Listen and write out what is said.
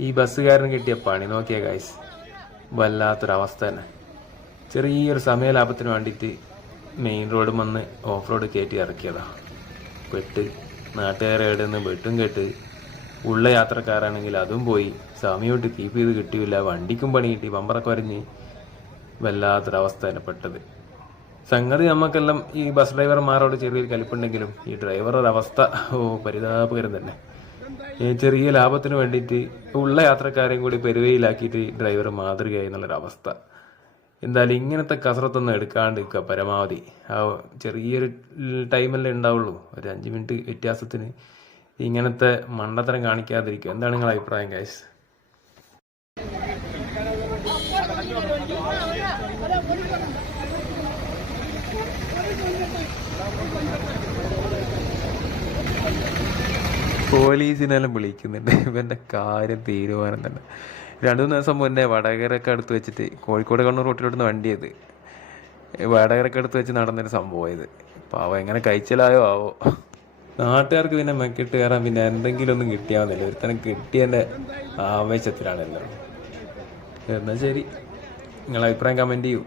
ഈ ബസ്സുകാരൻ കിട്ടിയ പണി. നോക്കിയ ഗൈസ് വല്ലാത്തൊരവസ്ഥ തന്നെ. ചെറിയൊരു സമയ ലാഭത്തിന് വേണ്ടിയിട്ട് മെയിൻ റോഡ് വന്ന് ഓഫ് റോഡ് കയറ്റി ഇറക്കിയതാ. പെട്ട് നാട്ടുകാരെ എവിടെ നിന്ന് വെട്ടും കേട്ട് ഉള്ള യാത്രക്കാരാണെങ്കിൽ അതും പോയി. സമയമായിട്ട് കീപ്പ് ചെയ്ത് കിട്ടിയില്ല. വണ്ടിക്കും പണി കിട്ടി. ബമ്പറൊക്കെ വരഞ്ഞ് വല്ലാത്തൊരവസ്ഥ തന്നെ പെട്ടത്. സംഗതി നമുക്കെല്ലാം ഈ ബസ് ഡ്രൈവർമാരോട് ചെറിയൊരു കലിപ്പുണ്ടെങ്കിലും ഈ ഡ്രൈവറുടെ അവസ്ഥ ഓ പരിതാപകരം തന്നെ. ചെറിയ ലാഭത്തിന് വേണ്ടിയിട്ട് ഉള്ള യാത്രക്കാരെയും കൂടി പെരുവയിലാക്കിയിട്ട് ഡ്രൈവർ മാതൃകയായി എന്നുള്ളൊരു അവസ്ഥ എന്തായാലും ഇങ്ങനത്തെ കസറത്തൊന്നും എടുക്കാണ്ട് പരമാവധി. ആ ചെറിയൊരു ടൈമല്ലേ ഉണ്ടാവുള്ളൂ. ഒരു അഞ്ച് മിനിറ്റ് വ്യത്യാസത്തിന് ഇങ്ങനത്തെ മണ്ടത്തരം കാണിക്കാതിരിക്കുക. എന്താണ് നിങ്ങളുടെ അഭിപ്രായം ഗൈസ് പോലീസിനെല്ലാം വിളിക്കുന്നുണ്ട്. ഇവന്റെ കാര്യം തീരുമാനം തന്നെ. രണ്ടു മൂന്ന് ദിവസം മുന്നേ വടകരൊക്കെ അടുത്ത് വെച്ചിട്ട് കോഴിക്കോട് കണ്ണൂർ റോട്ടിലോട്ട് വണ്ടിയത്. വടകരൊക്കെ അടുത്ത് വെച്ച് നടന്നൊരു സംഭവം ഇത് പാവം എങ്ങനെ കഴിച്ചലായോ ആവോ? നാട്ടുകാർക്ക് പിന്നെ മെക്കിട്ട് കയറാൻ പിന്നെ എന്തെങ്കിലും ഒന്നും കിട്ടിയാൽ മതിയല്ലോ ഒരുത്തനം കിട്ടിയതിന്റെ ആവേശത്തിലാണല്ലോ. എന്നാൽ ശരി. നിങ്ങളെ അഭിപ്രായം കമന്റ് ചെയ്യൂ.